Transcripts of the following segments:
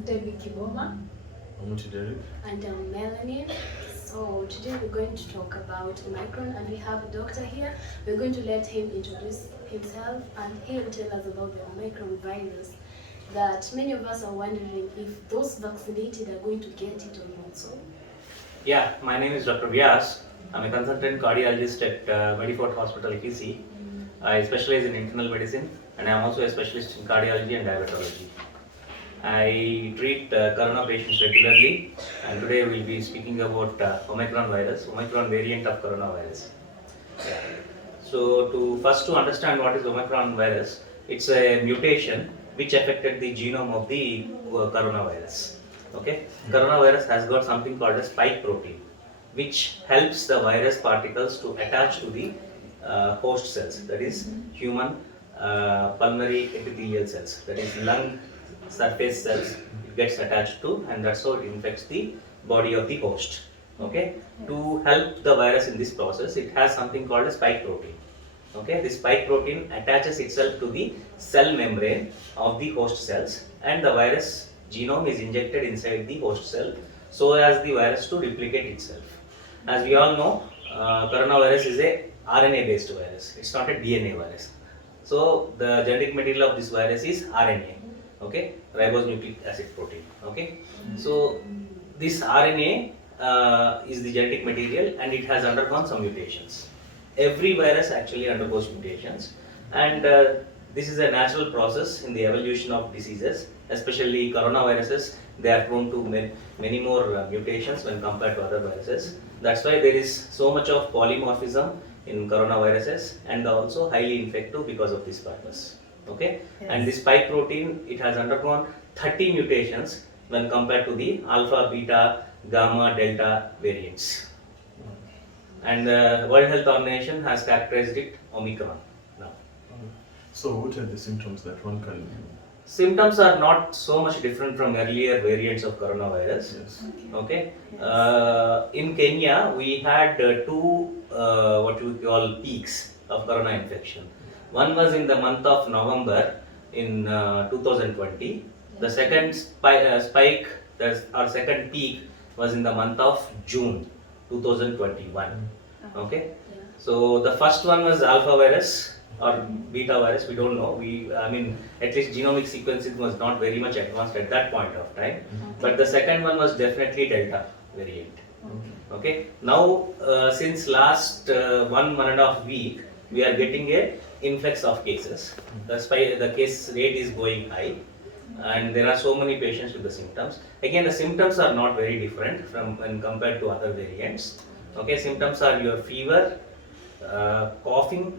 David Kiboma. I'm Derek. And I'm Melanie. So today we're going to talk about Omicron, and we have a doctor here. We're going to let him introduce himself, and he will tell us about the Omicron virus that many of us are wondering if those vaccinated are going to get it or not. So Yeah, my name is Dr. Vyas. I'm a consultant cardiologist at Medifort Hospital, KC. I specialize in internal medicine and I'm also a specialist in cardiology and diabetology. I treat corona patients regularly and today we'll be speaking about Omicron virus, Omicron variant of coronavirus. Yeah. So to understand what is Omicron virus, it's a mutation which affected the genome of the coronavirus. Okay, coronavirus has got something called a spike protein, which helps the virus particles to attach to the host cells, that is human pulmonary epithelial cells, that is lung surface cells. It gets attached to, and that's how it infects the body of the host. Okay, to help the virus in this process, it has something called a spike protein. Okay, this spike protein attaches itself to the cell membrane of the host cells, and the virus genome is injected inside the host cell so as the virus to replicate itself. As we all know, coronavirus is a RNA based virus. It's not a DNA virus. So the genetic material of this virus is RNA. Okay, ribonucleic acid protein. Okay, so this RNA is the genetic material and it has undergone some mutations. Every virus actually undergoes mutations, and this is a natural process in the evolution of diseases, especially coronaviruses. They are prone to many more mutations when compared to other viruses. That's why there is so much of polymorphism in coronaviruses, and also highly infective because of this purpose. Okay, yes. And this spike protein, it has undergone 30 mutations when compared to the alpha, beta, gamma, delta variants. And the World Health Organization has characterized it Omicron now. So what are the symptoms that one can... Symptoms are not so much different from earlier variants of coronavirus. Yes. Okay. In Kenya, we had two what you call peaks of corona infection. One was in the month of November in 2020. The second spike, our second peak, was in the month of June 2021. Okay. So the first one was alpha virus or beta virus. We don't know. I mean, at least genomic sequencing was not very much advanced at that point of time. But the second one was definitely delta variant. Okay. Now, since last 1.5 week, we are getting a influx of cases. The case rate is going high, and there are so many patients with the symptoms. Again, the symptoms are not very different from when compared to other variants. Okay, symptoms are your fever, coughing,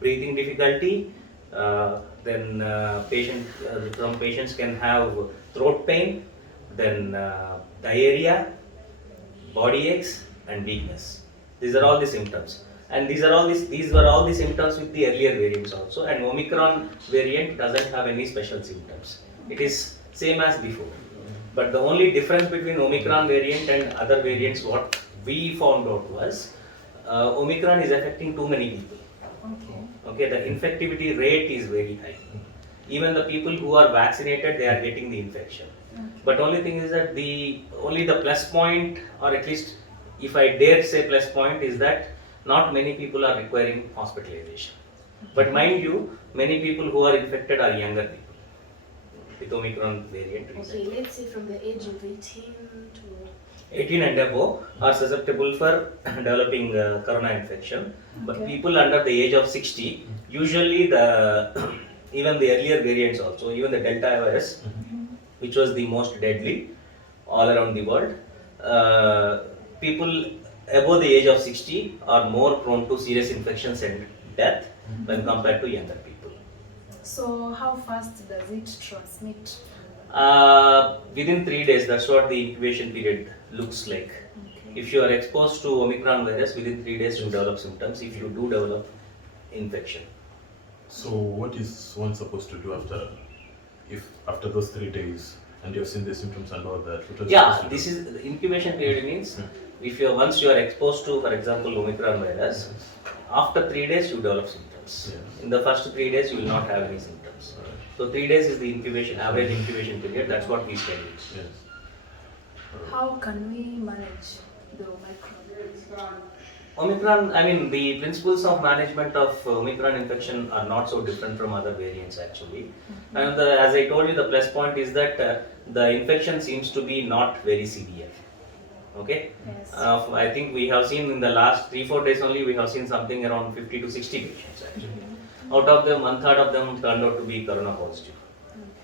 breathing difficulty. Then some patients can have throat pain, then diarrhea, body aches, and weakness. These are all the symptoms. And these were all the symptoms with the earlier variants also. And Omicron variant doesn't have any special symptoms. It is same as before. But the only difference between Omicron variant and other variants, what we found out was Omicron is affecting too many people. Okay, the infectivity rate is very high. Even the people who are vaccinated, they are getting the infection. But only thing is that only the plus point, or at least if I dare say plus point, is that not many people are requiring hospitalization. But mind you, many people who are infected are younger people with Omicron variant. Okay, let's say from the age of 18 to 18 and above are susceptible for developing corona infection. But people under the age of 60, usually even the earlier variants also, even the Delta virus, which was the most deadly all around the world, people above the age of 60 are more prone to serious infections and death when compared to younger people. So how fast does it transmit? Within 3 days, that's what the incubation period looks like. Okay. If you are exposed to Omicron virus, within 3 days you develop symptoms if you do develop infection. So what is one supposed to do after those 3 days and you've seen the symptoms and all that? This is the incubation period means once you are exposed to, for example, Omicron virus, after 3 days you develop symptoms. In the first 3 days you will not have any symptoms. So 3 days is the incubation, average incubation period. That's what we study. Yes. How can we manage the Omicron? Omicron, I mean, the principles of management of Omicron infection are not so different from other variants actually. And as I told you, the plus point is that the infection seems to be not very severe. Okay? Yes. I think we have seen in the last 3-4 days only, we have seen something around 50 to 60 patients actually. Out of them, 1/3 of them turned out to be corona positive.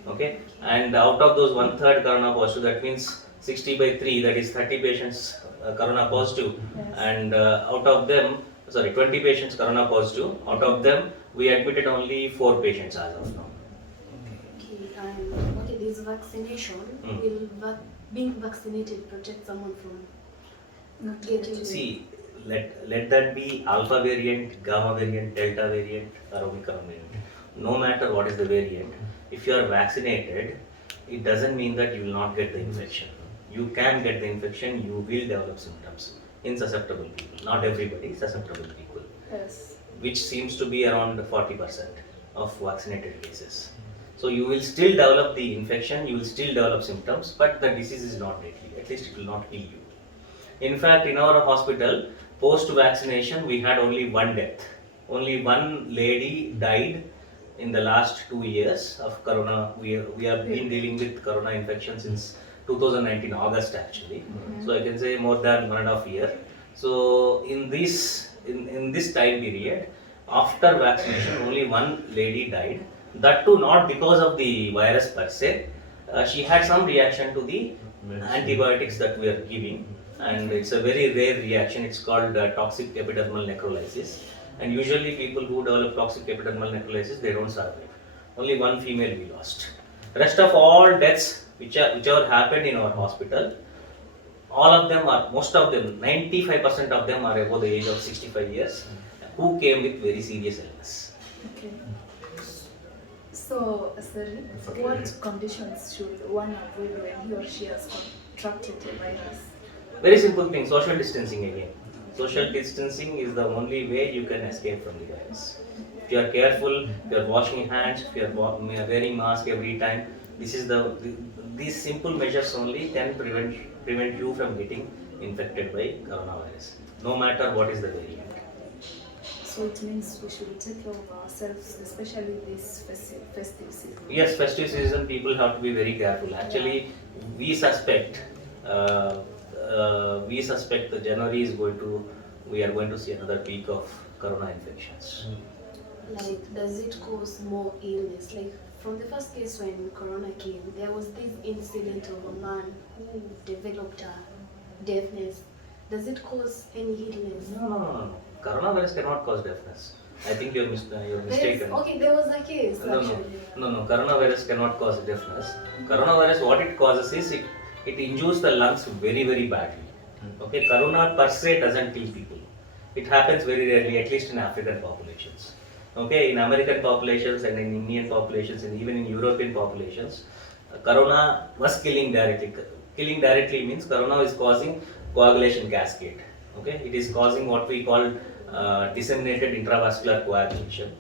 Okay? And out of those 1/3 corona positive, that means 60 by 3, that is 30 patients corona positive. Yes. And out of them, 20 patients corona positive. Out of them, we admitted only 4 patients as of now. Okay, and okay, this vaccination will being vaccinated protect someone from Not getting getting See, let that be alpha variant, gamma variant, delta variant, or omicron variant. No matter what is the variant, if you are vaccinated, it doesn't mean that you will not get the infection. You can get the infection, you will develop symptoms in susceptible people. Not everybody, susceptible people, Yes. which seems to be around 40% of vaccinated cases. So you will still develop the infection, you will still develop symptoms, but the disease is not deadly. At least it will not kill you. In fact, in our hospital, post-vaccination, we had only one death. Only one lady died in the last 2 years of corona. We have been dealing with corona infection since 2019 August actually. So I can say more than 1.5 years. So in this time period, after vaccination, only one lady died. That too not because of the virus per se. She had some reaction to the antibiotics that we are giving, and it's a very rare reaction. It's called toxic epidermal necrolysis, and usually people who develop toxic epidermal necrolysis, they don't survive. Only one female we lost. Rest of all deaths whichever happened in our hospital, all of them are, most of them, 95% of them are above the age of 65 years, who came with very serious illness. Okay. So, sorry, okay. what conditions should one avoid when he or she has contracted the virus? Very simple thing, social distancing again. Social distancing is the only way you can escape from the virus. If you are careful, if you are washing hands, if you are wearing mask every time, these simple measures only can prevent you from getting infected by coronavirus, no matter what is the variant. So it means we should take care of ourselves, especially this festive season. Yes, festive season, people have to be very careful. Actually, we suspect the January is we are going to see another peak of corona infections. like, does it cause more illness? Like from the first case when corona came, there was this incident of a man who developed a deafness. Does it cause any illness? No. Coronavirus cannot cause deafness. I think you're mistaken. Okay, there was a case No. actually. No. Coronavirus cannot cause deafness. Coronavirus, what it causes is it injures the lungs very, very badly. Okay, corona per se doesn't kill people. It happens very rarely, at least in African populations. Okay, in American populations and in Indian populations and even in European populations, corona was killing directly. Killing directly means corona is causing coagulation cascade. Okay, it is causing what we call disseminated intravascular coagulation.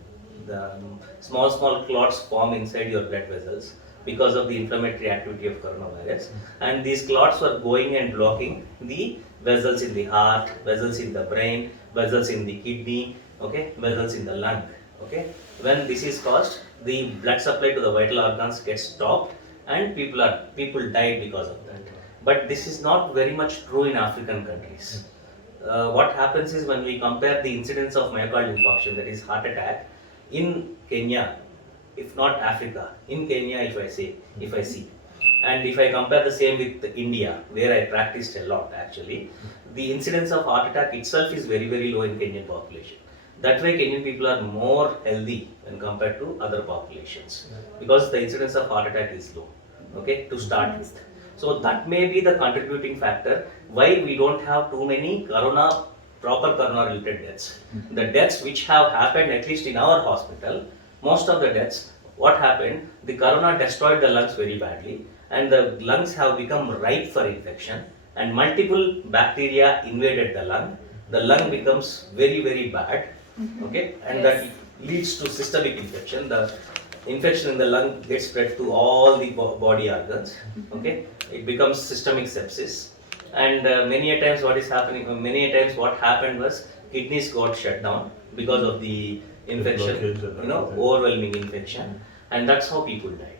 The small clots form inside your blood vessels because of the inflammatory activity of coronavirus, and these clots were going and blocking the vessels in the heart, vessels in the brain, vessels in the kidney, okay, vessels in the lung. Okay, when this is caused, the blood supply to the vital organs gets stopped, and people died because of that. But this is not very much true in African countries. What happens is when we compare the incidence of myocardial infarction, that is heart attack, in Kenya, if not Africa, in Kenya if I see, and if I compare the same with India, where I practiced a lot actually, the incidence of heart attack itself is very, very low in Kenyan population. That way Kenyan people are more healthy when compared to other populations, because the incidence of heart attack is low, okay, to start with. So that may be the contributing factor why we don't have too many proper corona related deaths. The deaths which have happened, at least in our hospital, most of the deaths, what happened, the corona destroyed the lungs very badly, and the lungs have become ripe for infection, and multiple bacteria invaded the lung becomes very, very bad, okay, and that leads to systemic infection. infection in the lung gets spread to all the body organs. Okay, it becomes systemic sepsis, and many a times what is happening, many a times what happened was kidneys got shut down because of the infection, blockage and everything. overwhelming infection, and that's how people died.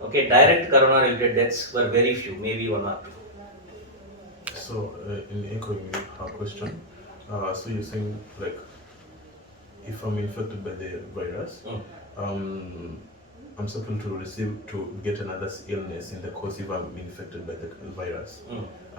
Okay, direct corona-related deaths were very few, maybe 1 or 2. So, in echoing her question, so you're saying, like, if I'm infected by the virus, I'm supposed to get another illness in the course if I'm infected by the virus,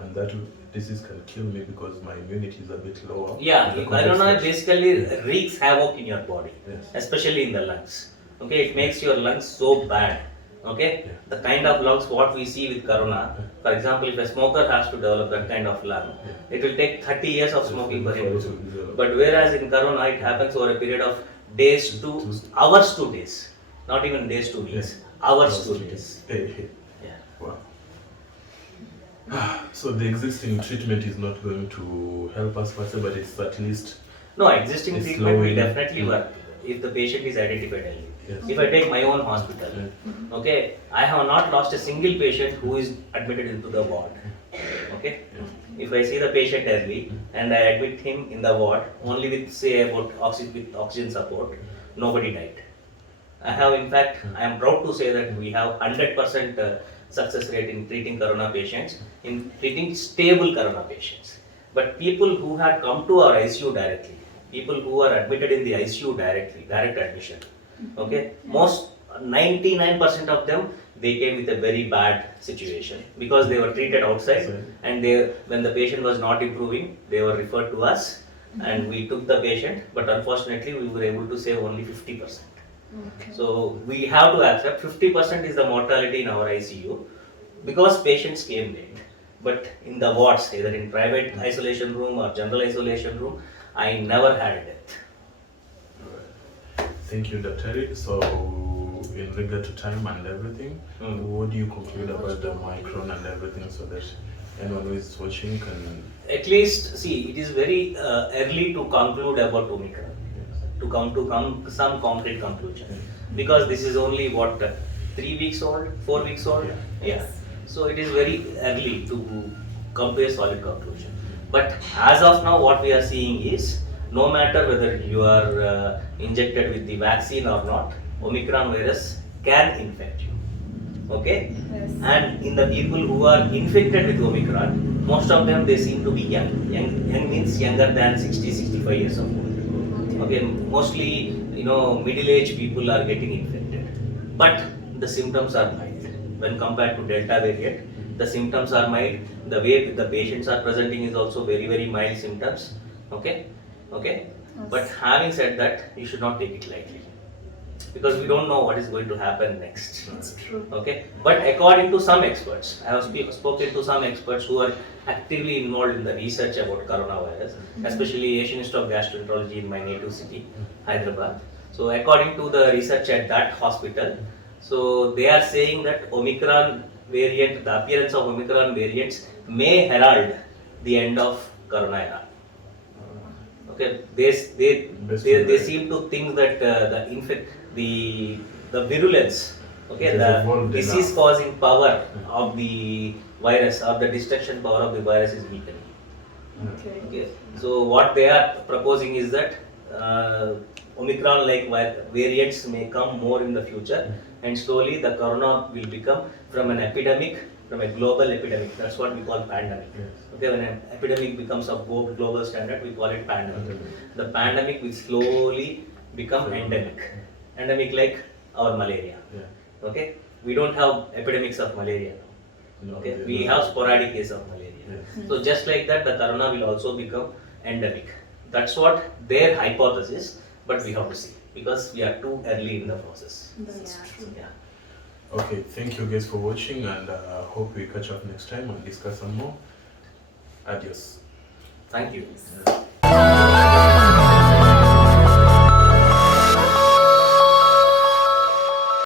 and that disease can kill me because my immunity is a bit lower. Yeah, in the corona context basically wreaks havoc in your body, Yes. especially in the lungs. Okay, it makes your lungs so bad. Okay, Yeah. the kind of lungs what we see with corona, for example, if a smoker has to develop that kind of lung, it will take 30 years of smoking for him to do. But whereas in corona, it happens over a period of days to hours to days, not even days to weeks, hours to days. Yeah. Wow. So the existing treatment is not going to help us per se, but it's at least No, existing It's treatment will slowing. definitely work if the patient is identified early. Yes. If I take my own hospital, okay, I have not lost a single patient who is admitted into the ward. Okay, if I see the patient early and I admit him in the ward only with say about oxygen support, nobody died. I have, in fact, I am proud to say that we have 100% success rate in treating corona patients, in treating stable corona patients. But people who had come to our ICU directly, people who are admitted in the ICU directly, direct admission, okay, most 99% of them, they came with a very bad situation because they were treated outside, and when the patient was not improving, they were referred to us and we took the patient, but unfortunately we were able to save only 50%. Okay. So we have to accept 50% is the mortality in our ICU because patients came late. But in the wards, either in private isolation room or general isolation room, I never had a death. Thank you, Dr. So, in regard to time and everything, what do you conclude about the Omicron and everything so that anyone who is watching can... At least, see, it is very early to conclude about Omicron, to come to some concrete conclusion. Because this is only what, 3 weeks old, 4 weeks old? Yeah. So it is very early to come to a solid conclusion. But as of now, what we are seeing is, no matter whether you are injected with the vaccine or not, Omicron virus can infect you. Okay? Yes. And in the people who are infected with Omicron, most of them, they seem to be young. Young means younger than 60-65 years of old. Okay, mostly, middle-aged people are getting infected. But the symptoms are mild. When compared to Delta variant, the symptoms are mild. The way the patients are presenting is also very, very mild symptoms. Okay? Okay? But having said that, you should not take it lightly. Because we don't know what is going to happen next. It's true. Okay? But according to some experts, I have spoken to some experts who are actively involved in the research about coronavirus, especially Asian Institute of Gastroenterology in my native city, Hyderabad. So according to the research at that hospital, so they are saying that Omicron variant, the appearance of Omicron variants may herald the end of corona era. Okay, they seem to think that the virulence, okay, the disease causing power of the virus or the destruction power of the virus is weakening. Okay. Okay, so what they are proposing is that Omicron-like variants may come more in the future, and slowly the corona will become from an epidemic, from a global epidemic. That's what we call pandemic. Okay, when an epidemic becomes a global standard, we call it pandemic. The pandemic will slowly become endemic. Endemic like our malaria. Okay, we don't have epidemics of malaria now. Okay, we have sporadic case of malaria. So just like that, the corona will also become endemic. That's what their hypothesis, but we have to see because we are too early in the process. That's true. Yeah. Okay, thank you guys for watching, and hope we catch up next time and discuss some more. Adios. Thank you. Yeah.